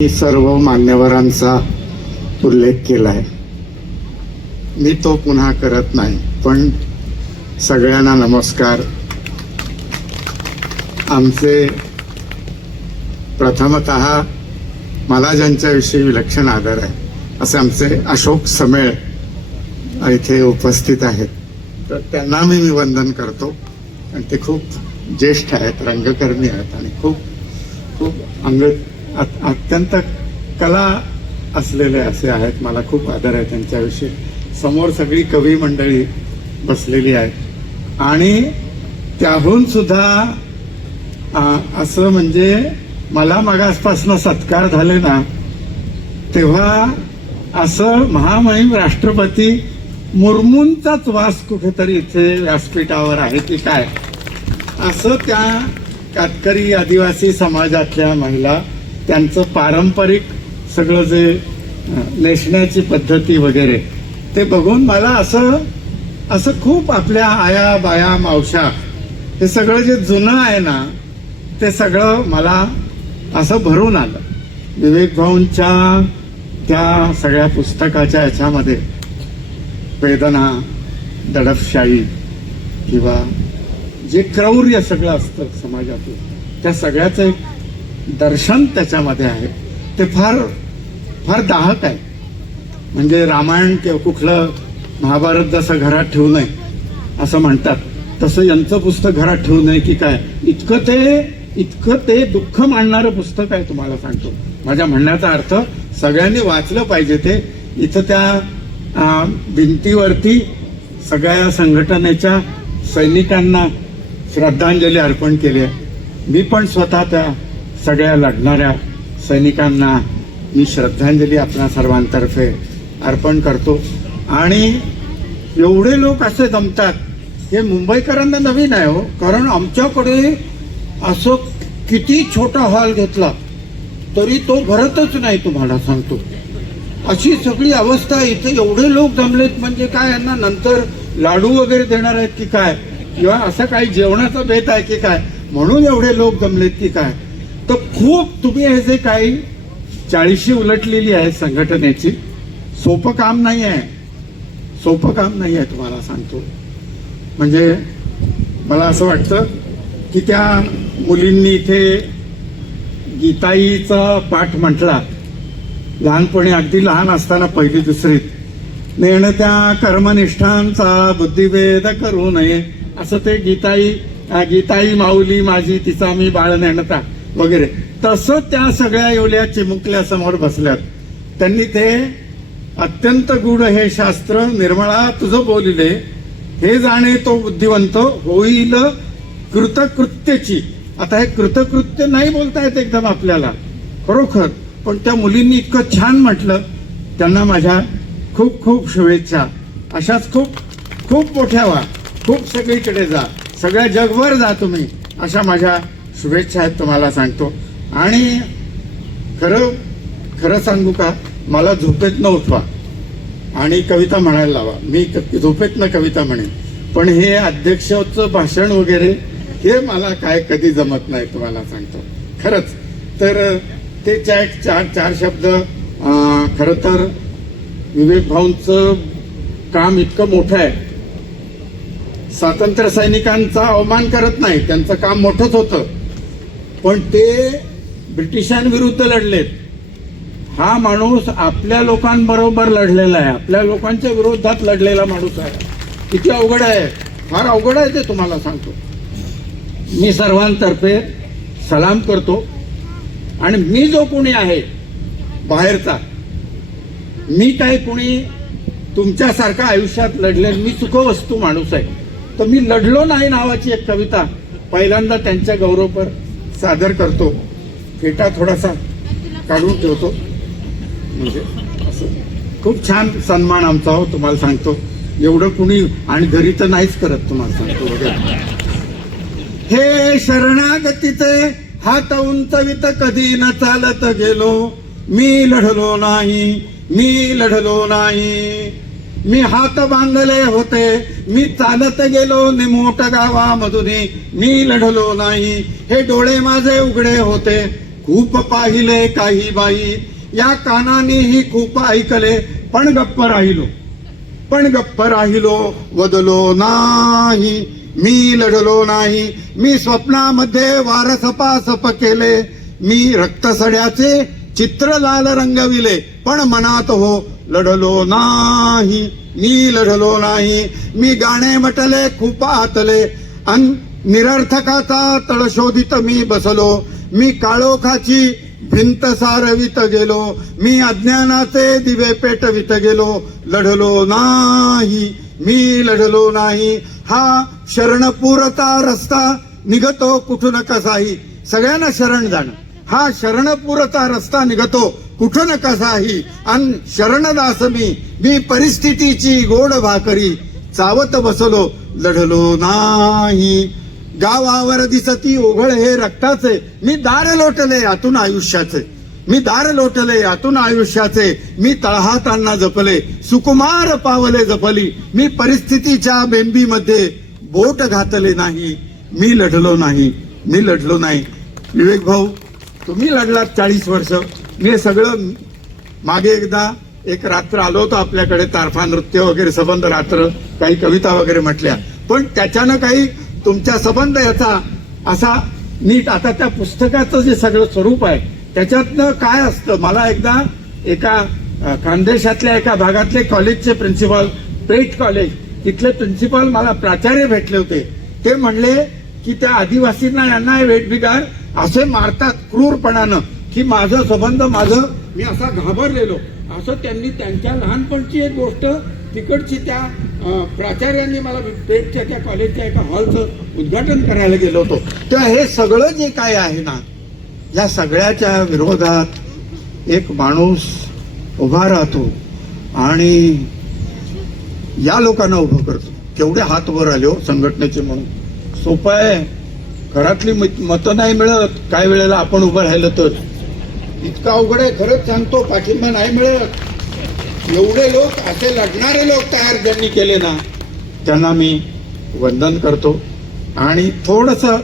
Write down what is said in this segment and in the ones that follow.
मी सर्व मान्यवरांचा उल्लेख केला आहे मी तो पुन्हा करत नाही पण सगळ्यांना नमस्कार. आमचे प्रथमत मला ज्यांच्याविषयी विलक्षण आदर आहे असे आमचे अशोक समेळ इथे उपस्थित आहेत. तर त्यांना मी मी वंदन करतो. आणि ते खूप ज्येष्ठ आहेत रंगकर्मी आहेत आणि खूप खूप अंग अत्यंत कला असलेले असे आहेत. मला खूप आदर आहे त्यांच्याविषयी. समोर सगळी कवी मंडळी बसलेली आहे आणि त्याहून सुद्धा असं म्हणजे मला मागासपासनं सत्कार झाले ना तेव्हा असं महामहिम राष्ट्रपती मुर्मूंचाच वास कुठेतरी इथे व्यासपीठावर आहे की काय? असं त्या कातकरी आदिवासी समाजातल्या महिला त्यांचं पारंपरिक सगळं जे नेसण्याची पद्धती वगैरे ते बघून मला असं असं खूप आपल्या आया बाया मावशा हे सगळं जे जुनं आहे ना ते सगळं मला असं भरून आलं. विवेक भाऊंच्या त्या सगळ्या पुस्तकाच्या याच्यामध्ये वेदना दडपशाही किंवा जे क्रौर्य सगळं असतं समाजातलं त्या सगळ्याचं एक दर्शन त्याच्यामध्ये आहे. ते फार फार दाहक आहे. म्हणजे रामायण किंवा कुठलं महाभारत जसं घरात ठेवू नये असं म्हणतात. तसं यांचं पुस्तक घरात ठेवू नये की काय? इतकं ते इतकं ते दुःख मांडणारं पुस्तक आहे तुम्हाला सांगतो. माझ्या म्हणण्याचा अर्थ सगळ्यांनी वाचलं पाहिजे ते. इथं त्या भिंतीवरती सगळ्या संघटनेच्या सैनिकांना श्रद्धांजली अर्पण केली आहे. मी पण स्वतः त्या सगळ्या लढणाऱ्या सैनिकांना मी श्रद्धांजली आपल्या सर्वांतर्फे अर्पण करतो. आणि एवढे लोक असे जमतात हे मुंबईकरांना नवीन आहे हो. कारण आमच्याकडे असं किती छोटा हॉल घेतला तरी तो भरतच नाही तुम्हाला सांगतो. अशी सगळी अवस्था इथे एवढे लोक जमलेत म्हणजे काय यांना नंतर लाडू वगैरे देणार आहेत की काय? किंवा असं काही जेवणाचा बेत आहे की काय? म्हणून एवढे लोक जमलेत की काय? तर खूप तुम्ही हे जे काही चाळीशी उलटलेली आहे संघटनेची सोपं काम नाही आहे. सोपं काम नाही आहे तुम्हाला सांगतो. म्हणजे मला असं वाटतं की त्या मुलींनी इथे गीताईचा पाठ म्हटला. लहानपणी अगदी लहान असताना पहिली दुसरीत. नेण त्या कर्मनिष्ठांचा बुद्धिभेद करू नये. असं ते गीताई गीताई माऊली माझी तिचा मी बाळ नेणता. वगैरे. तसं त्या सगळ्या एवढ्या चिमुकल्यासमोर बसल्यात. त्यांनी ते अत्यंत गुढ हे शास्त्र निर्मळा तुझं बोलिले. हे जाणे तो बुद्धिवंत होईल कृतकृत्यची. आता हे कृतकृत्य नाही बोलता येत एकदम आपल्याला. खरोखर. पण त्या मुलींनी इतकं छान म्हटलं. त्यांना माझ्या खूप खूप शुभेच्छा. अशाच खूप खूप मोठ्या व्हा. खूप सगळीकडे जा. सगळ्या जगभर जा तुम्ही. अशा माझ्या शुभेच्छा आहेत तुम्हाला सांगतो. आणि खरं खरं सांगू का मला झोपेत न उठवा. आणि कविता म्हणायला लावा. मी झोपेतनं झोपेत न कविता म्हणेन. पण हे अध्यक्षाचं भाषण वगैरे हे मला काय कधी जमत नाही तुम्हाला सांगतो. खरंच. तर ते चार चार चार शब्द खरं तर विवेक भाऊंचं काम इतकं मोठं आहे. स्वातंत्र्य सैनिकांचा अवमान करत नाही. त्यांचं काम मोठंच होतं. पण ते ब्रिटिशांविरुद्ध लढलेत. हा माणूस आपल्या लोकांबरोबर लढलेला आहे. आपल्या लोकांच्या विरोधात लढलेला माणूस आहे. किती अवघड आहे. फार अवघड आहे ते तुम्हाला सांगतो. मी सर्वांतर्फे सलाम करतो. आणि मी जो कोणी आहे बाहेरचा मी काही कुणी तुमच्यासारखा आयुष्यात लढले मी सुखवस्तू माणूस आहे. तर मी लढलो नाही नावाची एक कविता पहिल्यांदा त्यांच्या गौरवपर सादर करतो. फेटा थोडासा काढून ठेवतो. म्हणजे असं. खूप छान सन्मान आमचा हो तुम्हाला सांगतो. एवढं कुणी आणि घरी तर नाहीच करत तुम्हाला सांगतो वगैरे. हे शरणागतीचे हात उंचवित कधी न चालत गेलो. मी लढलो नाही मी लढलो नाही. मी हात बांधले होते. मी चालत गेलो निमोट गावामधून. मी लढलो नाही. हे डोळे माझे उघडे होते. खूप पाहिले काही बाई. या कानानेही खूप ऐकले. पण गप्प राहिलो. पण गप्प राहिलो. वदलो नाही. मी लढलो नाही. मी स्वप्नामध्ये वारसपासप केले. मी रक्तसड्याचे चित्र लाल रंगविले. पण मनात हो लढलो नाही मी लढलो नाही. मी गाणे म्हटले खूप आतले. अन निरर्थकाचा तळशोधित मी बसलो. मी काळोखाची भिंत सारवित गेलो. मी अज्ञानाचे दिवे पेटवित गेलो. लढलो नाही मी लढलो नाही. हा शरणपूरता रस्ता निघतो कुठून कसाही. सगळ्यांना शरण जाणं. हा शरणपूरचा रस्ता निघतो कुठून कसाही. अन शरणदास मी मी परिस्थितीची गोड भाकरी. चावत बसलो लढलो नाही. गावावर दिसती ओघळ हे रक्ताचे. मी दार लोटले आतून आयुष्याचे. मी दार लोटले आतून आयुष्याचे. मी तळहातांना जपले. सुकुमार पावले जपली. मी परिस्थितीच्या बेंबीमध्ये बोट घातले नाही. मी लढलो नाही. मी लढलो नाही. विवेक भाऊ तुम्ही लढलात चाळीस वर्ष. हे सगळं मागे एकदा एक रात्र आलो होतो आपल्याकडे तारफा नृत्य वगैरे संबंध रात्र काही कविता वगैरे म्हटल्या. पण त्याच्यानं काही तुमच्या संबंध याचा असा नीट आता त्या पुस्तकाचं जे सगळं स्वरूप आहे त्याच्यातनं काय असतं? मला एकदा एका खानदेशातल्या एका भागातले कॉलेजचे प्रिन्सिपॉल पेट कॉलेज तिथले प्रिन्सिपल मला प्राचार्य भेटले होते. ते म्हणले की त्या आदिवासींना यांना हे वेठबिगार असे मारतात क्रूरपणानं. की माझं संबंध माझं मी असा घाबरलेलो. असं त्यांनी त्यांच्या लहानपणची एक गोष्ट तिकडची त्या प्राचार्यांनी मला पेठच्या त्या कॉलेजच्या एका हॉलचं उद्घाटन करायला गेलो होतो. तर हे सगळं जे काय आहे ना या सगळ्याच्या विरोधात एक माणूस उभा राहतो आणि या लोकांना उभं करतो. केवढे हात वर आले हो संघटनेचे म्हणून. सोपं आहे. घरातली मत- मतं नाही मिळत. काय वेळेला आपण उभं राहिलं तर. इतका अवघड आहे खरंच सांगतो पाठिंबा नाही मिळत. एवढे लोक असे लढणारे लोक तयार ज्यांनी केले ना त्यांना मी वंदन करतो. आणि थोडंसं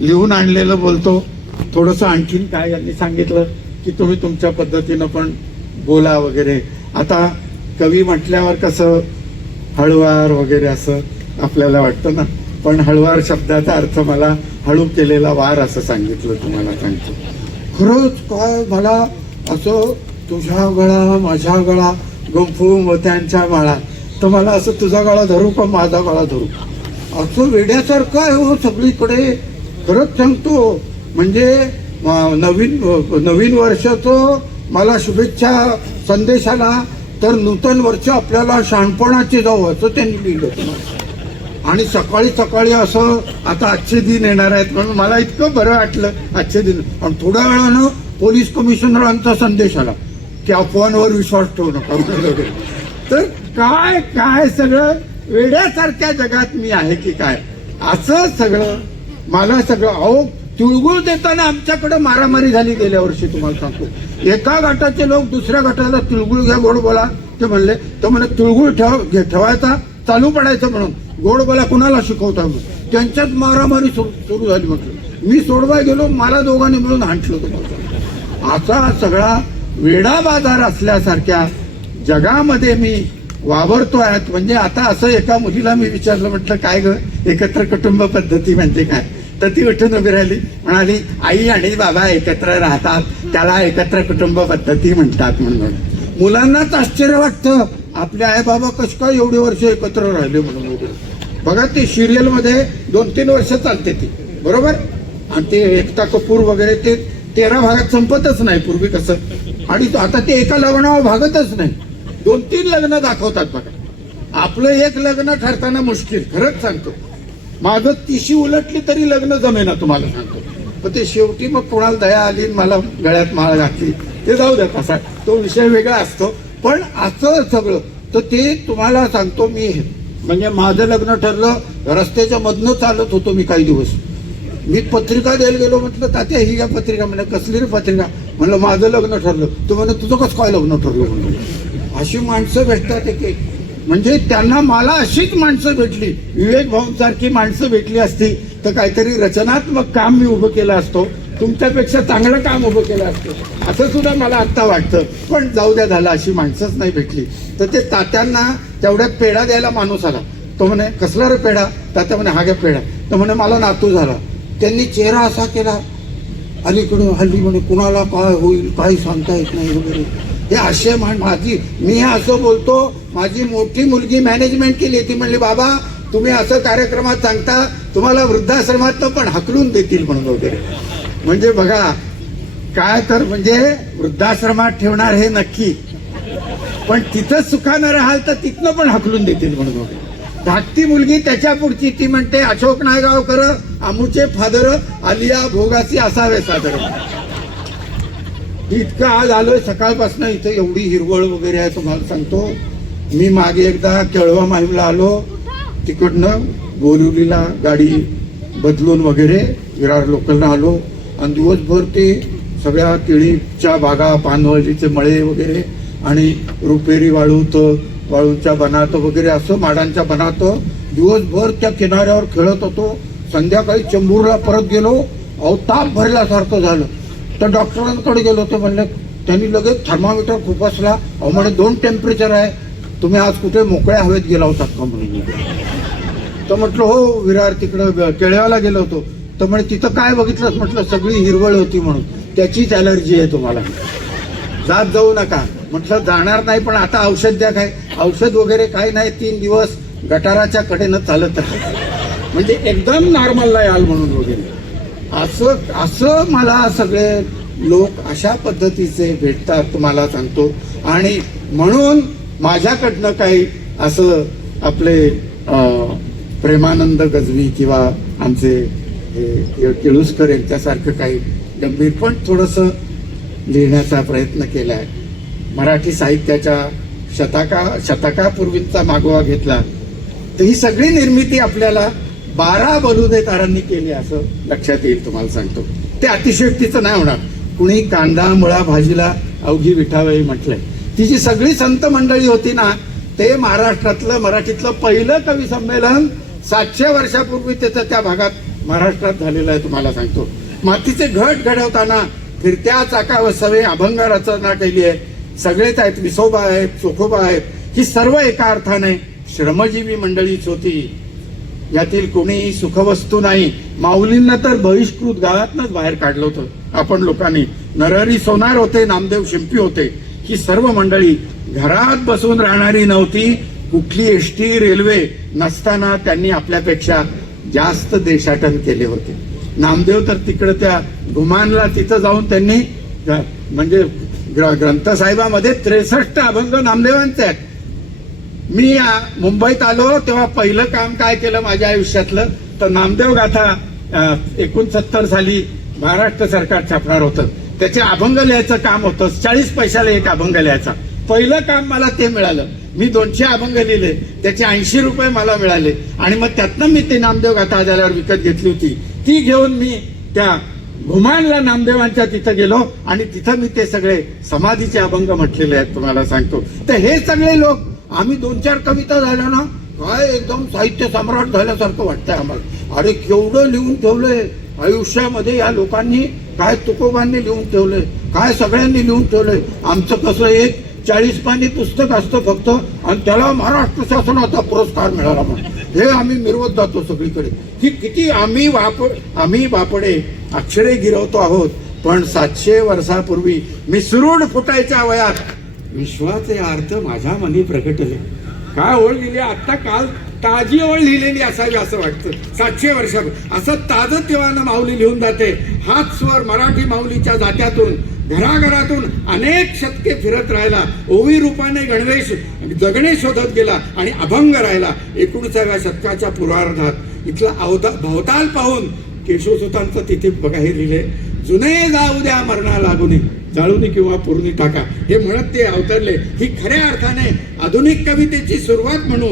लिहून आणलेलं बोलतो. थोडंसं आणखीन काय यांनी सांगितलं की तुम्ही तुमच्या पद्धतीनं पण बोला वगैरे. आता कवी म्हटल्यावर कसं हळुवार वगैरे असं आपल्याला वाटतं ना. पण हळुवार शब्दाचा अर्थ मला हळू केलेला वार असं सांगितलं तुम्हाला सांगतो. खरंच काय मला असं तुझ्या गळा माझ्या गळा गंफू मोत्यांच्या माळा तर मला असं तुझा गळा धरू का माझा गळा धरू? असं वेड्यासारखं आहे हो सगळीकडे. खरंच सांगतो म्हणजे नवीन नवीन वर्षाचं मला शुभेच्छा संदेशाला तर नूतन वर्ष आपल्याला शहाणपणाचे जाऊ असं त्यांनी लिहिलं. होतं आणि सकाळी सकाळी असं आता आजचे दिन येणार आहेत म्हणून मला इतकं बरं वाटलं आजचे दिन. पण थोड्या वेळानं पोलीस कमिशनरांचा संदेश आला की अफवांवर विश्वास ठेवू नका. तर काय काय सगळं? वेड्यासारख्या जगात मी आहे की काय? असं सगळं मला सगळं अहो तिळगुळ देताना आमच्याकडे मारामारी झाली गेल्या वर्षी तुम्हाला सांगतो. एका गटाचे लोक दुसऱ्या गटाला तिळगुळ घ्या गोड बोला. ते म्हणले तर म्हणे तिळगुळ ठेव ठेवायचा चालू पडायचं म्हणून. गोड बोला कुणाला शिकवता म्हणून त्यांच्यात मारामारी सुरू सुरू झाली म्हटलं मी सोडवाय गेलो मला दोघांनी मिळून हांटलो तुम्हाला असा सगळा वेडा बाजार असल्यासारख्या जगामध्ये मी वावरतो आहेत म्हणजे आता असं एका मुलीला मी विचारलं म्हटलं काय ग? एकत्र कुटुंब पद्धती म्हणजे काय? तर ती उठून उभी राहिली. म्हणाली आई आणि बाबा एकत्र राहतात. त्याला एकत्र कुटुंब पद्धती म्हणतात म्हणून. मुलांनाच आश्चर्य वाटतं. आपले आई बाबा कश काय एवढे वर्ष एकत्र राहिले म्हणून? बघा ती सिरियलमध्ये दोन तीन वर्ष चालते ती. बरोबर? आणि ते एकता कपूर वगैरे ते तेरा भागात संपतच नाही पूर्वी कसं. आणि तो- आता ते एका लग्नावर भागतच नाही. दोन तीन लग्न दाखवतात बघा. आपलं एक लग्न ठरताना मुश्किल खरंच सांगतो. माझं तिशी उलटली तरी लग्न जमेना तुम्हाला सांगतो. पण ते शेवटी मग कोणाला दया आली मला गळ्यात माळ घातली. ते जाऊ द्या तसा. तो विषय वेगळा असतो. पण असं सगळं तर ते तुम्हाला सांगतो मी म्हणजे माझं लग्न ठरलं रस्त्याच्या मधनं चालत होतो मी काही दिवस. मी पत्रिका द्यायला गेलो म्हटलं तात्या ही या पत्रिका. म्हणजे कसली रे पत्रिका? म्हणलं माझं लग्न ठरलं. तो म्हणे तुझं कसं काय लग्न ठरलं? म्हणलं. अशी माणसं भेटतात एक एक. म्हणजे त्यांना मला अशीच माणसं भेटली. विवेक भाऊंसारखी माणसं भेटली असती तर काहीतरी रचनात्मक काम मी उभं केलं असतो. तुमच्यापेक्षा चांगलं काम उभं केलं असतं. असं सुद्धा मला आत्ता वाटतं. पण जाऊ द्या झालं. अशी माणसंच नाही भेटली. तर ते तात्यांना तेवढ्यात पेढा द्यायला माणूस आला. तो म्हणे कसला रे पेढा? तात्या म्हणे हा घ्या पेढा. तर म्हणे मला नातू झाला. त्यांनी चेहरा असा केला. अलीकडे हल्ली म्हणे कुणाला काय होईल काही सांगता येत नाही वगैरे. हे असे म्हण माझी मी हे असं बोलतो माझी मोठी मुलगी मॅनेजमेंट केली ती म्हणली बाबा तुम्ही असं कार्यक्रमात सांगता तुम्हाला वृद्धाश्रमात पण हकलून देतील म्हणून वगैरे. म्हणजे बघा काय तर म्हणजे वृद्धाश्रमात ठेवणार हे नक्की. पण तिथं सुखानं राहाल तर तिथनं पण हकलून देतील म्हणून धाकटी मुलगी त्याच्या पुढची ती म्हणते अशोक नायगावकर आमुचे फादर आलिया भोगासी असावे सादर. इतकं आज आलोय सकाळपासून इथं एवढी हिरवळ वगैरे आहे तुम्हाला सांगतो. मी मागे एकदा केळवा माहीमला आलो तिकडनं बोरिवलीला गाडी बदलून वगैरे विरार लोकलनं आलो. आणि दिवसभर ते सगळ्या केळीच्या बागा पानवळीचे मळे वगैरे आणि रुपेरी वाळूत वाळूच्या बनात वगैरे असं माडांच्या बनात दिवसभर त्या किनाऱ्यावर खेळत होतो. संध्याकाळी चेंबूरला परत गेलो. अहो ताप भरल्यासारखं झालं. तर डॉक्टरांकडे गेलो ते म्हणले त्यांनी लगेच थर्मामीटर खुपसला अहो म्हणे दोन टेम्परेचर आहे. तुम्ही आज कुठे मोकळ्या हवेत गेला होतात का म्हणून? तर म्हटलं हो विरार तिकडं केळव्याला गेलो होतो. तर म्हणे तिथं काय बघितलंस? म्हटलं सगळी हिरवळ होती म्हणून. त्याचीच अलर्जी आहे तुम्हाला. जात जाऊ नका. म्हटलं जाणार नाही पण आता औषध द्या काय? औषध वगैरे काही नाही तीन दिवस गटाराच्या कडेनं चालत राहत म्हणजे एकदम नॉर्मलला याल म्हणून वगैरे. असं असं मला सगळे लोक अशा पद्धतीचे भेटतात तुम्हाला सांगतो. आणि म्हणून माझ्याकडनं काही असं आपले प्रेमानंद गजवी किंवा आमचे हे केळुसकर यांच्यासारखं काही गंभीर पण थोडंसं लिहिण्याचा प्रयत्न केला आहे. मराठी साहित्याच्या शतका शतकापूर्वीचा मागोवा घेतला. तर ही सगळी निर्मिती आपल्याला बारा बलुदेतारांनी केली असं लक्षात येईल तुम्हाला सांगतो. ते अतिशयोक्तीचं नाही होणार. कुणी कांदा मुळा भाजीला अवघी विठावळी म्हटलंय. ती जी सगळी संत मंडळी होती ना ते महाराष्ट्रातलं मराठीतलं पहिलं कवी संमेलन सातशे वर्षापूर्वी त्याचं त्या भागात महाराष्ट्रात झालेलं आहे तुम्हाला सांगतो. मातीचे घट घडवताना फिरत्या चाका सवे अभंग रचना केली आहे सगळेच आहेत विसोबा आहेत चोखोबा आहेत. ही सर्व एका अर्थाने श्रमजीवी मंडळीच होती. यातील कोणीही सुखवस्तू नाही. माऊलींना तर बहिष्कृत गावातनच बाहेर काढलं होतं. आपण लोकांनी नरहरी सोनार होते नामदेव शिंपी होते. ही सर्व मंडळी घरात बसून राहणारी नव्हती. कुठली एसटी रेल्वे नसताना त्यांनी आपल्यापेक्षा जास्त देशाटन केले होते. नामदेव तर तिकडे त्या घुमानला तिथं जाऊन त्यांनी म्हणजे ग्रंथसाहेबामध्ये त्रेसष्ट अभंग नामदेवांचे आहेत. मी मुंबईत आलो तेव्हा पहिलं काम काय केलं माझ्या आयुष्यातलं? तर नामदेव गाथा एकोणसत्तर साली महाराष्ट्र सरकार छापणार होतं. त्याचे अभंग लिहायचं काम होतं. चाळीस पैशाला एक अभंग लिहायचा. पहिलं काम मला ते मिळालं. मी दोनशे अभंग लिहिले त्याचे ऐंशी रुपये मला मिळाले. आणि मग त्यातनं मी ते नामदेव गाथा झाल्यावर विकत घेतली होती. ती घेऊन मी त्या घुमानला नामदेवांच्या तिथं गेलो आणि तिथं मी ते सगळे समाधीचे अभंग म्हटलेले आहेत तुम्हाला सांगतो. तर हे सगळे लोक आम्ही दोन चार कविता झालो ना काय एकदम साहित्य सम्राट झाल्यासारखं वाटतंय आम्हाला. अरे केवढं लिहून ठेवलंय आयुष्यामध्ये या लोकांनी काय तुकोबांनी लिहून ठेवलंय काय सगळ्यांनी लिहून ठेवलंय. आमचं कसं एक चाळीस पानी पुस्तक असतं फक्त आणि त्याला महाराष्ट्र शासनाचा पुरस्कार मिळाला म्हणून. हे आम्ही मिरवत जातो सगळीकडे. की किती आम्ही वापड आम्ही बापडे अक्षरे गिरवतो आहोत पण सातशे वर्षापूर्वी मी सुरूड फुटायच्या वयात. विश्वाचे अर्थ माझ्या मनी प्रगटले काय ओळ लिहिली? आत्ता काल ताजी ओळ लिहिलेली असावी असं वाटतं. सातशे वर्षापूर्वी. असं ताजं तेव्हानं माऊली लिहून जाते. हाच स्वर मराठी माऊलीच्या जात्यातून. घराघरातून अनेक शतके फिरत राहिला. ओवी रूपाने गणवेश जगणे शोधत गेला आणि अभंग राहिला. एकोणीसाव्या शतकाच्या पूर्वार्धात इथला अवता भवताल पाहून केशवसुतांचं तिथे बघा हे लिहिले. जुने जाऊ द्या मरणा लागून. जाळून किंवा पुरणी टाका. हे म्हणत ते अवतरले. ही खऱ्या अर्थाने आधुनिक कवितेची सुरुवात म्हणू.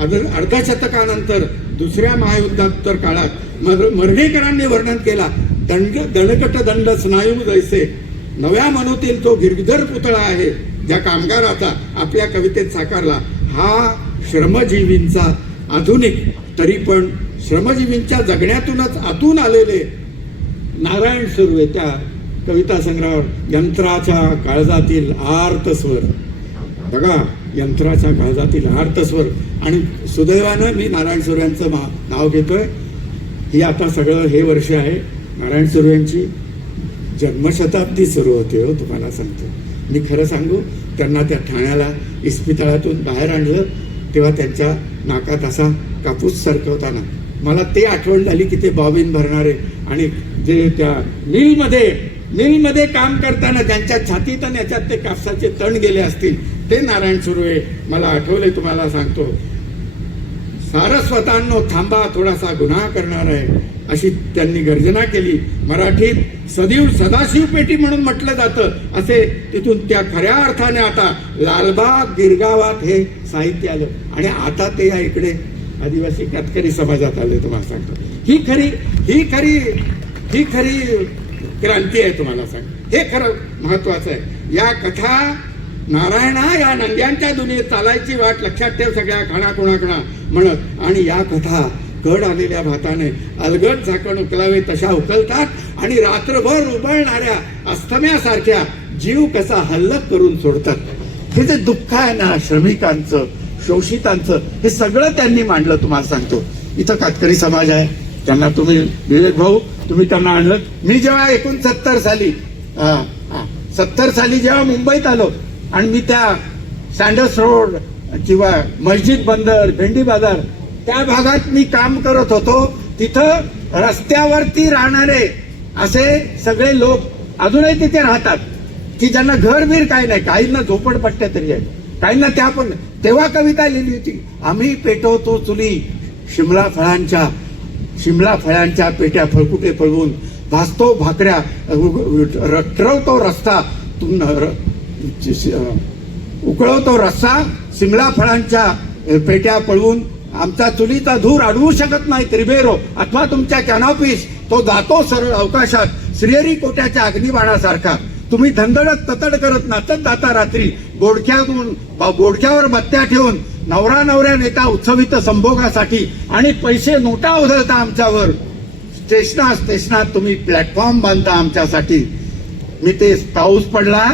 अर्ध- अर्धशतकानंतर दुसऱ्या महायुद्धांतर काळात मर- मर्ढेकरांनी वर्णन केला. दंड दणकट दंड स्नायू जैसे. नव्या मनोतील तो गिरधर पुतळा आहे ज्या कामगाराचा आपल्या कवितेत साकारला. हा श्रमजीवींचा आधुनिक तरी पण श्रमजीवींच्या जगण्यातूनच आतून आलेले नारायण सुर्वे त्या कविता संग्रहावर यंत्राच्या काळजातील आर्त स्वर बघा यंत्राच्या काळजातील आर्त स्वर आणि सुदैवानं मी नारायण सुर्व्यांचं मा- नाव घेतोय. ही आता सगळं हे वर्ष आहे नारायण सुर्व्यांची. जन्मशताब्दी सुरू होते हो तुम्हाला सांगतो. मी खरं सांगू त्यांना त्या ठाण्याला इस्पितळातून बाहेर आणलं तेव्हा त्यांच्या नाकात असा कापूस सरकवताना मला ते आठवण झाली की ते बॉबिन भरणारे आणि जे त्या मिलमध्ये मिलमध्ये काम करताना ज्यांच्या छातीत आणि याच्यात ते कापसाचे तण गेले असतील ते नारायण सुर्वे मला आठवले तुम्हाला सांगतो. सारस्वतांनो थांबा थोडासा गुन्हा करणार आहे. अशी त्यांनी गर्जना केली. मराठीत सदैव सदाशिव पेटी म्हणून म्हटलं जातं. असे तिथून त्या खऱ्या अर्थाने आता लालबाग गिरगावात हे साहित्य आलं. आणि आता ते या इकडे आदिवासी कातकरी समाजात आले तुम्हाला सांगतो. ही खरी ही खरी ही खरी क्रांती आहे तुम्हाला सांग हे खरं महत्वाचं आहे. या कथा नारायणा या नंद्यांच्या दुनियेत चालायची वाट लक्षात ठेव सगळ्या खाणाकुणाकणा म्हणत. आणि या कथा कड आलेल्या भाताने अलगट झाकण उकलावे तशा उकलतात आणि रात्रभर उबळणाऱ्या अस्तम्यासारख्या जीव कसा हल्लक करून सोडतात. हे जे दुःख आहे ना श्रमिकांचं शोषितांचं हे सगळं त्यांनी मांडलं तुम्हाला सांगतो. इथं कातकरी समाज आहे. त्यांना तुम्ही विवेक भाऊ तुम्ही त्यांना आणलं. मी जेव्हा एकोणसत्तर साली सत्तर साली जेव्हा मुंबईत आलो आणि मी त्या सँडर्स रोड किंवा मस्जिद बंदर भेंडी बाजार त्या भागात मी काम करत होतो तिथं रस्त्यावरती राहणारे असे सगळे लोक अजूनही तिथे राहतात की ज्यांना घर बीर काही नाही काहींना झोपडपट्ट्या तरी आहेत काहींना त्या पण तेव्हा कविता लिहिली होती आम्ही पेटवतो चुली शिमला फळांच्या शिमला फळांच्या पेट्या फळकुटे फळवून भासतो भाकऱ्या रटरवतो रस्ता तुम र- उकळवतो रस्सा शिमला फळांच्या पेट्या पळवून आमचा चुलीचा धूर अडवू शकत नाही त्रिबेरो. अथवा तुमच्या कॅनॉपीस तो जातो सरळ अवकाशात श्रीहरी कोट्याच्या अग्निबाणासारखा. तुम्ही धंदडत ततड करत नाचत जाता रात्री. गोडख्यातून गोडख्यावर बत्त्या ठेवून नवरा नवऱ्या नेता उत्सवित संभोगासाठी. आणि पैसे नोटा उधळता आमच्यावर. स्टेशना स्टेशनात तुम्ही प्लॅटफॉर्म बांधता आमच्यासाठी. मी ते पाऊस पडला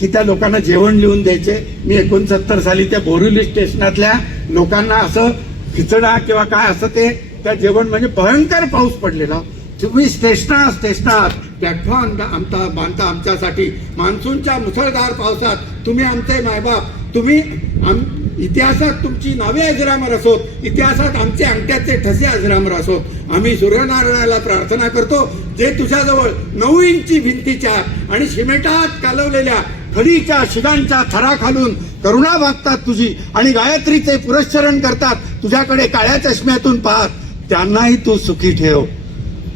की त्या लोकांना जेवण लिहून द्यायचे. मी एकोणसत्तर साली त्या बोरिवली स्टेशनातल्या लोकांना असं खिचडा किंवा काय असं ते त्या जेवण म्हणजे भयंकर पाऊस पडलेला. तुम्ही स्टेशना स्टेशनात प्लॅटफॉर्म आमचा बांधता आमच्यासाठी. मान्सूनच्या मुसळधार पावसात तुम्ही आमचे मायबाप. तुम्ही आम इतिहासात तुमची नावे अजरामर असोत. इतिहासात आमचे अंगठ्याचे ठसे अजरामर असोत. आम्ही सूर्यनारायणाला प्रार्थना करतो जे तुझ्याजवळ नऊ इंची भिंतीच्या आणि सिमेंटात कालवलेल्या खडीच्या शिगांच्या थरा खालून करुणा भागतात तुझी आणि गायत्रीचे पुरस्चरण करतात तुझ्याकडे काळ्या चष्म्यातून पाहत त्यांनाही तू सुखी ठेव.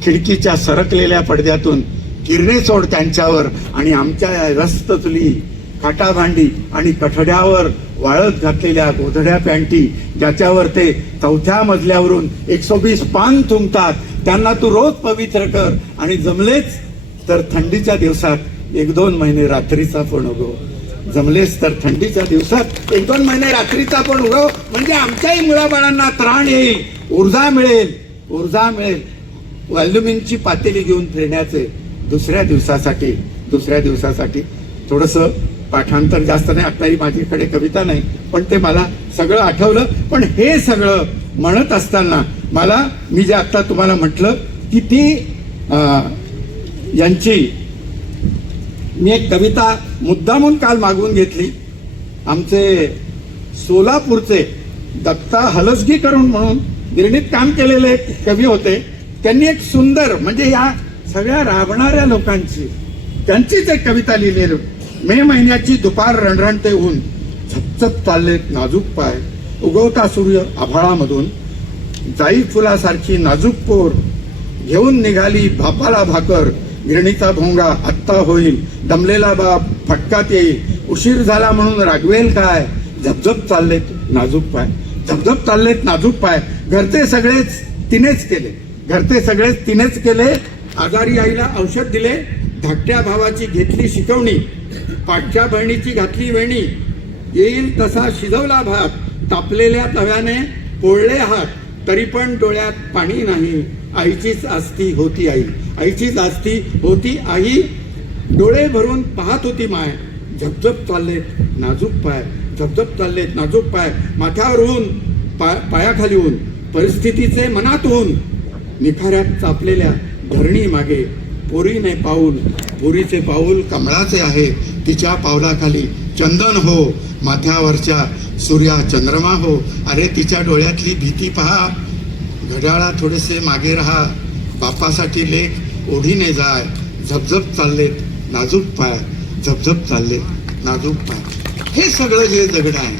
खिडकीच्या सरकलेल्या पडद्यातून किरणे सोड त्यांच्यावर आणि आमच्या रस्त चुली काटाभांडी आणि कठड्यावर वाळत घातलेल्या गोधड्या पॅन्टी ज्याच्यावर ते चौथ्या मजल्यावरून एकशे वीस पान थुंकतात त्यांना तू रोज पवित्र कर आणि जमलेच तर थंडीच्या दिवसात एक दोन महिने रात्रीचा पण उगव. जमलेच तर थंडीच्या दिवसात एक दोन महिने रात्रीचा पण उगव. म्हणजे आमच्याही मुलाबाळांना त्राण येईल ऊर्जा मिळेल ऊर्जा मिळेल. व्हॉल्युमिनची पातेली घेऊन फिरण्याचे दुसऱ्या दिवसासाठी दुसऱ्या दिवसासाठी थोडस पाठांतर जास्त नाही आताही माझ्याकडे कविता नाही पण ते मला सगळं आठवलं. पण हे सगळं म्हणत असताना मला मी जे आत्ता तुम्हाला म्हटलं की ती यांची मी एक कविता मुद्दामून काल मागवून घेतली. आमचे सोलापूरचे दत्ता हलसगीकरण म्हणून गिरणीत काम केलेले एक कवी होते. त्यांनी एक सुंदर म्हणजे या सगळ्या राबणाऱ्या लोकांची त्यांचीच एक कविता लिहिलेली. मे महिन्याची दुपार रणरणते ऊन झपचप चाललेत नाजूक पाय. उगवता सूर्य आभाळामधून जाई फुलासारखी नाजूक पोर घेऊन निघाली भापाला भाकर. गिरणीचा भोंगा आत्ता होईल. दमलेला बाप फटकात येईल. उशीर झाला म्हणून रागवेल काय? झपझप चाललेत नाजूक पाय. झपझप चाललेत नाजूक पाय. घरचे सगळेच तिनेच केले. घरचे सगळेच तिनेच केले. आजारी आईला औषध दिले. धाकट्या भावाची घेतली शिकवणी. पाठच्या बहिणीची घातली वेणी. येईल तसा शिजवला भात. तापलेल्या तव्याने पोळले हात. तरी पण डोळ्यात पाणी नाही. आईचीच आस्ती होती आई. आईची आस्ती होती. आई डोळे भरून पाहत होती माय. झपझप चाललेत नाजूक पाय. झपझप चाललेत नाजूक पाय. माथ्यावर होऊन पाय पायाखाली होऊन परिस्थितीचे मनात होऊन निखाऱ्यात चापलेल्या धरणी मागे पोरीने पाऊल. पोरीचे पाऊल कमळाचे आहे. तिच्या पावलाखाली चंदन हो. माथ्यावरच्या सूर्या चंद्रमा हो. अरे तिच्या डोळ्यातली भीती पहा. घड्याळा थोडेसे मागे राहा. बापासाठी लेख ओढीने जाय. झपझप चाललेत नाजूक पाय. झपझप चाललेत नाजूक पाय. हे सगळं जे जगणं आहे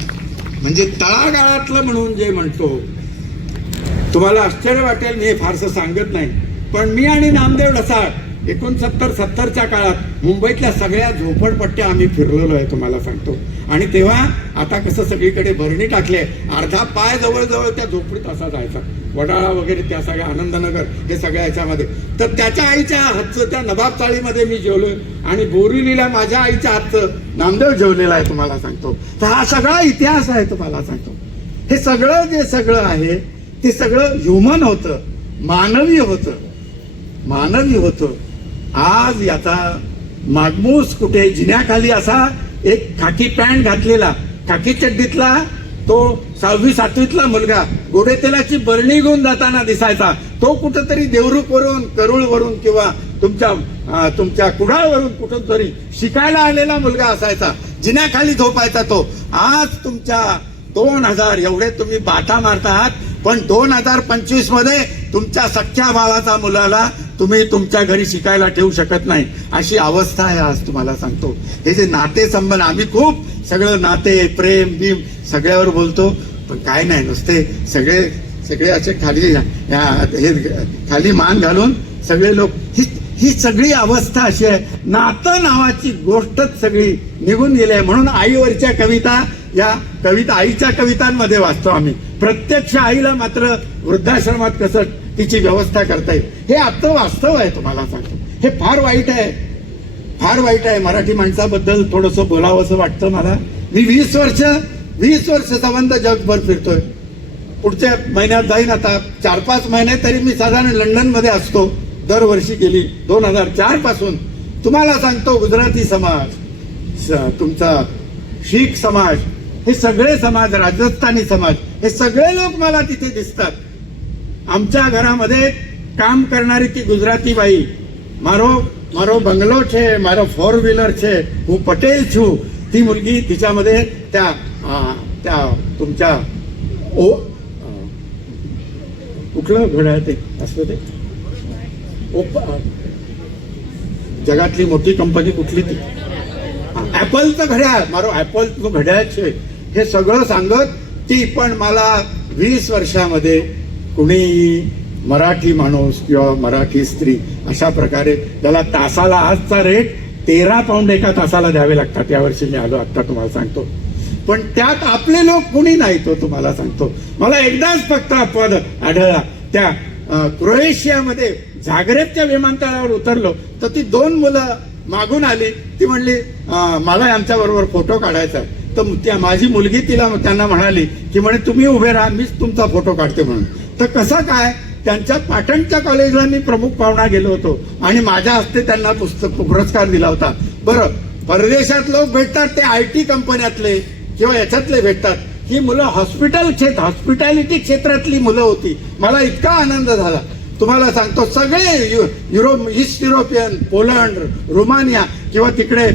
म्हणजे तळागाळातलं म्हणून जे म्हणतो तुम्हाला आश्चर्य वाटेल मी हे फारसं सांगत नाही. पण मी आणि नामदेव ढसाळ एकोणसत्तर सत्तरच्या काळात मुंबईतल्या सगळ्या झोपडपट्ट्या आम्ही फिरलेलो आहे तुम्हाला सांगतो. आणि तेव्हा आता कसं सगळीकडे भरणी टाकले अर्धा पाय जवळजवळ त्या झोपडीत असा जायचा. वडाळा वगैरे त्या सगळ्या आनंदनगर हे सगळ्या याच्यामध्ये. तर त्याच्या आईच्या हातचं त्या नबाब चाळीमध्ये मी जेवलोय. आणि बोरिवलीला माझ्या आईच्या हातचं नामदेव जेवलेला आहे तुम्हाला सांगतो. तर हा सगळा इतिहास आहे तुम्हाला सांगतो. हे सगळं जे सगळं आहे ते सगळं ह्युमन होतं मानवी होतं. मानवी होतं. आज याचा मागमूस कुठे जिन्याखाली असा एक खाकी पॅन्ट घातलेला. खाकी चड्डीतला तो सहावी सातवीतला मुलगा गोडे तेलाची बरणी घेऊन जाताना दिसायचा. तो कुठंतरी देवरूपवरून करूळवरून किंवा तुमच्या तुमच्या कुडाळवरून कुठून तरी शिकायला आलेला मुलगा असायचा. जिन्याखाली झोपायचा तो. आज तुमच्या दोन हजार एवढे तुम्ही बाटा मारता आहात पण दोन हजार पंचवीसमध्ये तुमच्या सख्या भावाचा मुलाला तुम्ही तुमच्या घरी शिकायला ठेवू शकत नाही. अशी अवस्था आहे आज तुम्हाला सांगतो. हे जे नाते संबंध आम्ही खूप सगळं नाते प्रेम भीम सगळ्यावर बोलतो. पण काय नाही नुसते सगळे सगळे असे खाली या हे खाली मान घालून सगळे लोक ही ही सगळी अवस्था अशी आहे. नातं नावाची गोष्टच सगळी निघून गेली आहे. म्हणून आईवरच्या कविता या कविता आईच्या कवितांमध्ये वाचतो आम्ही. प्रत्यक्ष आईला मात्र वृद्धाश्रमात कसं तिची व्यवस्था करता येईल? हे आता वास्तव आहे तुम्हाला सांगतो. हे फार वाईट आहे. फार वाईट आहे. मराठी माणसाबद्दल थोडंसं बोलावं असं वाटतं मला. मी वीस वर्ष वीस वर्ष संबंध जगभर फिरतोय. पुढच्या महिन्यात जाईन आता. चार पाच महिने तरी मी साधारण लंडनमध्ये असतो. दरवर्षी गेली. दोन हजार चारपासून. तुम्हाला सांगतो गुजराती समाज तुमचा शीख समाज हे सगळे समाज राजस्थानी समाज हे सगळे लोक मला तिथे दिसतात आमच्या घरामध्ये કામ કરનારી ती ગુજરાતી બાઈ મારો મારો બંગલો છે મારો ફોર વ્હીલર છે હું પટેલ છું ती मुलगी तिच्यामध्ये त्या अं, त्या तुमच्या ओ अं, कुठलं घड्याळ ते असतं ते ओप अं, जगातली मोठी कंपनी कुठली ती ऍपलचं घड्याळ मारो ऍपलचं घड्याळ છે हे सगळं सांगत ती पण मला वीस वर्षामध्ये कुणी मराठी माणूस किंवा मराठी स्त्री अशा प्रकारे त्याला तासाला आजचा रेट तेरा पाऊंड एका तासाला द्यावे लागतात. यावर्षी मी आलो आत्ता तुम्हाला सांगतो. पण त्यात आपले लोक कुणी नाही तो हो तुम्हाला सांगतो. मला एकदाच फक्त अपवाद आढळला. त्या क्रोएशियामध्ये झागरेबच्या विमानतळावर उतरलो तर ती दोन मुलं मागून आली. ती म्हणली मला यांच्याबरोबर फोटो काढायचा आहे. तर त्या माझी मुलगी तिला त्यांना म्हणाली की म्हणे तुम्ही उभे राहा मीच तुमचा फोटो काढते म्हणून. तर कसं काय? त्यांच्या पाटणच्या कॉलेजला मी प्रमुख पाहुणा गेलो होतो आणि माझ्या हस्ते त्यांना पुस्तक पुरस्कार दिला होता. बरं परदेशात लोक भेटतात ते आय टी कंपन्यातले किंवा याच्यातले भेटतात. ही मुलं हॉस्पिटल क्षेत्र हॉस्पिटॅलिटी क्षेत्रातली मुलं होती. मला इतका आनंद झाला. तुम्हाला सांगतो सगळे U- Europe east European Poland Romania किंवा तिकडे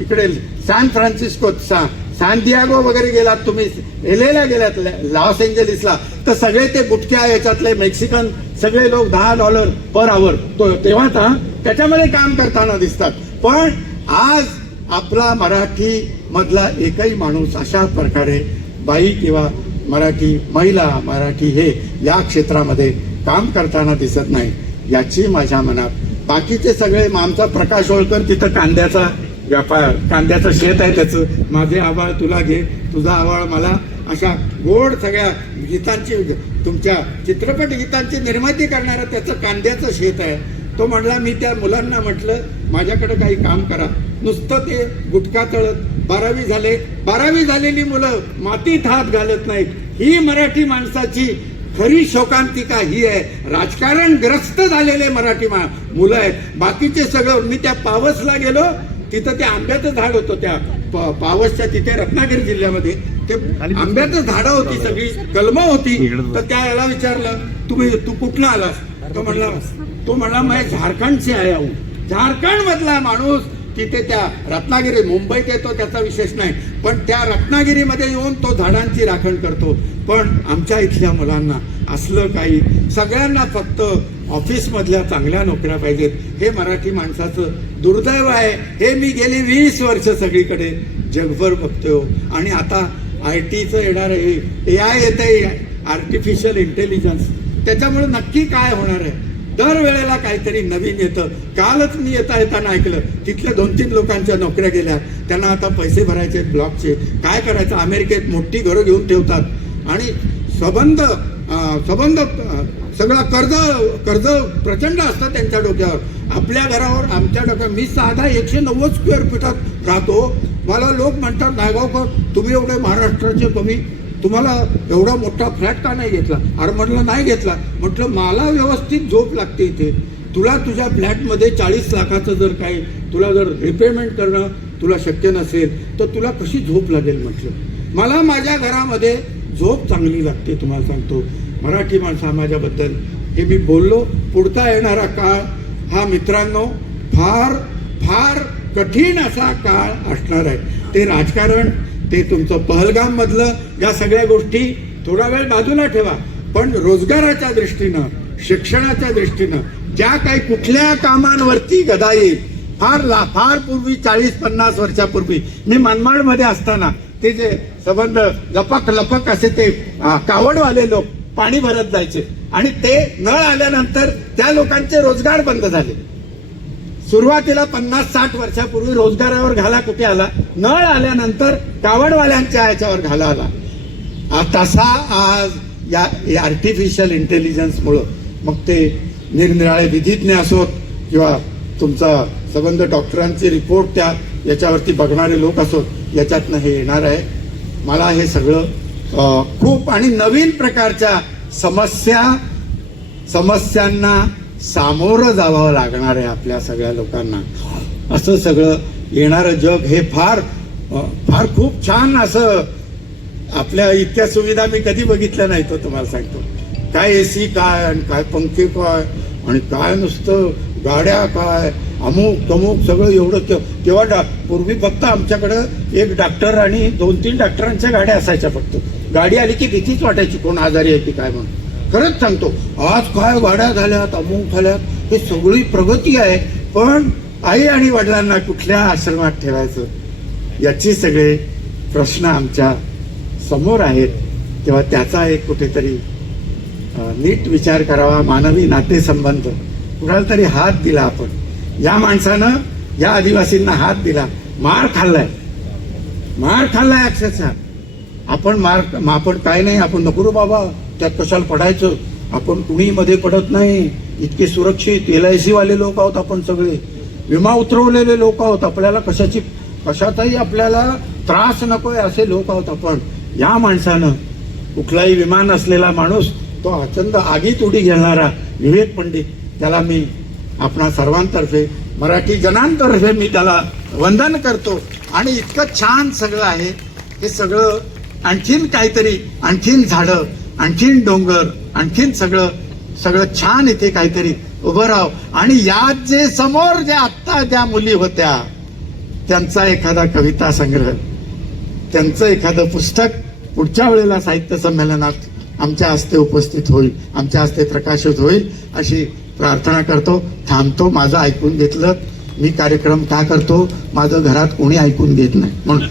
इकडे सॅन फ्रान्सिस्को सा सांतियागो वगैरे गेलात तुम्ही एलेला गेलात लॉस एंजलिसला. तर सगळे ते गुटख्या याच्यातले मेक्सिकन सगळे लोक दहा डॉलर पर आवर. तो तेव्हा त्याच्यामध्ये काम करताना दिसतात. पण आज आपला मराठी मधला एकही माणूस अशा प्रकारे बाई किंवा मराठी महिला मराठी हे या क्षेत्रामध्ये काम करताना दिसत नाही याची माझ्या मनात. बाकीचे सगळे आमचा प्रकाश होळकर तिथं कांद्याचा व्यापार कांद्याचं शेत आहे त्याचं. माझे आभाळ तुला घे तुझा आभाळ मला. अशा गोड सगळ्या गीतांची तुमच्या चित्रपट गीतांची निर्मिती करणारं त्याचं कांद्याचं शेत आहे. तो म्हणला मी त्या मुलांना म्हटलं माझ्याकडं काही काम करा. नुसतं ते गुटखा तळत बारावी झाले. बारावी झालेली मुलं मातीत हात घालत नाहीत. ही मराठी माणसाची खरी शोकांतिका ही आहे. राजकारण ग्रस्त झालेले मराठी मा- मुलं आहेत. बाकीचे सगळं मी त्या पावसला गेलो तिथं ते आंब्याचं झाड होतं त्या पावसच्या तिथे रत्नागिरी जिल्ह्यामध्ये. ते आंब्याचं झाडं होती सगळी कलमं होती. तर त्या याला विचारलं तुम्ही तू कुठला आलास? तो म्हणला तो म्हणला मैं झारखंड से आया हूं. झारखंड मधला माणूस तिथे त्या रत्नागिरी मुंबईत येतो त्याचा विशेष नाही. पण त्या रत्नागिरीमध्ये येऊन तो झाडांची राखण करतो. पण आमच्या इथल्या मुलांना असलं काही सगळ्यांना फक्त ऑफिसमधल्या चांगल्या नोकऱ्या पाहिजेत. हे मराठी माणसाचं दुर्दैव आहे. हे मी गेली वीस वर्ष सगळीकडे जगभर बघतो आणि आता आय टीचं येणार आहे. ए आय येत आहे आर्टिफिशियल इंटेलिजन्स त्याच्यामुळे नक्की काय होणार आहे? दरवेळेला काहीतरी नवीन येतं. कालच मी येता येताना ऐकलं तिथल्या दोन तीन लोकांच्या नोकऱ्या गेल्या. त्यांना आता पैसे भरायचे आहेत ब्लॉकचे. काय करायचं? अमेरिकेत मोठी घरं घेऊन ठेवतात. आणि सबंध संबंध सगळा कर्ज कर्ज प्रचंड असतं त्यांच्या डोक्यावर. आपल्या घरावर आमच्या डोक्यावर. मी साधा एकशे नव्वद स्क्वेअर फीटात राहतो. मला लोक म्हणतात नायगावकर तुम्ही एवढे महाराष्ट्राचे कमी. तुम्हाला एवढा मोठा फ्लॅट का नाही घेतला? अरे म्हटलं नाही घेतला. म्हटलं मला व्यवस्थित झोप लागते इथे. तुला तुझ्या फ्लॅटमध्ये चाळीस लाखाचं जर काही तुला जर रिपेमेंट करणं तुला शक्य नसेल तर तुला कशी झोप लागेल? म्हटलं. मला माझ्या घरामध्ये झोप चांगली लागते तुम्हाला सांगतो. मराठी समाजाबद्दल हे मी बोललो. पुढता येणारा काळ हा मित्रांनो फार फार कठीण असा काळ असणार आहे. ते राजकारण ते तुमचं पहलगाममधलं या सगळ्या गोष्टी थोडा वेळ बाजूला ठेवा. पण रोजगाराच्या दृष्टीनं शिक्षणाच्या दृष्टीनं ज्या काही कुठल्या कामांवरती गदा येईल फार ला फार पूर्वी चाळीस पन्नास वर्षापूर्वी मी मनमाडमध्ये असताना ते जे संबंध लपक लपक असे ते कावडवाले लोक पाणी भरत जायचे. आणि ते नळ आल्यानंतर त्या लोकांचे रोजगार बंद झाले. सुरुवातीला पन्नास साठ वर्षापूर्वी रोजगारावर घाला कुठे आला? नळ आल्यानंतर कावडवाल्यांच्या ह्याच्यावर घाला आला. तसा आज या आर्टिफिशियल इंटेलिजन्समुळं मग ते निरनिराळे विधिज्ञ असोत किंवा तुमचा संबंध डॉक्टरांचे रिपोर्ट त्या याच्यावरती बघणारे लोक असोत याच्यातनं हे येणार आहे. मला हे सगळं खूप आणि नवीन प्रकारच्या समस्या समस्यांना सामोरं जावं लागणार आहे आपल्या सगळ्या लोकांना. असं सगळं येणारं जग हे फार फार खूप छान असं आपल्या इतक्या सुविधा मी कधी बघितल्या नाही तो हो तुम्हाला सांगतो. काय ए सी काय आणि काय पंखे काय आणि काय नुसतं गाड्या काय अमुक तमुक सगळं एवढं ते- तेव्हा डा पूर्वी फक्त आमच्याकडं एक डॉक्टर आणि दोन तीन डॉक्टरांच्या गाड्या असायच्या फक्त. गाडी आली की भीतीच वाटायची कोण आजारी आहे की काय म्हणून. खरंच सांगतो आज काय गाड्या झाल्यात अमुक झाल्यात हे सगळी प्रगती आहे पण आई आणि वडिलांना कुठल्या आश्रमात ठेवायचं? याची सगळे प्रश्न आमच्यासमोर आहेत. तेव्हा त्याचा एक कुठेतरी नीट विचार करावा मानवी नातेसंबंध. कुणाला तरी हात दिला आपण. या माणसानं या आदिवासींना हात दिला. मार खाल्लाय. मार खाल्लाय अक्षरशः. आपण मार आपण काय नाही आपण नको रे बाबा. त्यात कशाला पडायचं? आपण कुणी मध्ये पडत नाही. इतके सुरक्षित एल आय सीवाले लोक आहोत आपण सगळे. विमा उतरवलेले लोक आहोत. आपल्याला कशाची कशाचाही आपल्याला त्रास नकोय असे लोक आहोत आपण. या माणसानं कुठलाही विमान असलेला माणूस तो अचंद आगीत उडी घेणारा विवेक पंडित. त्याला मी आपणा सर्वांतर्फे मराठी जनांतर्फे मी त्याला वंदन करतो. आणि इतकं छान सगळं आहे. हे सगळं आणखीन काहीतरी आणखीन झाडं आणखीन डोंगर आणखीन सगळं सगळं छान इथे काहीतरी उभं राहावं. आणि यात जे समोर जे आत्ता ज्या मुली होत्या त्यांचा एखादा कविता संग्रह त्यांचं एखादं पुस्तक पुढच्या वेळेला साहित्य संमेलनात आमच्या हस्ते उपस्थित होईल आमच्या हस्ते प्रकाशित होईल अशी प्रार्थना करतो थांबतो माझं ऐकून घेतलं मी कार्यक्रम का करतो माझं घरात कोणी ऐकून घेत नाही. म्हणून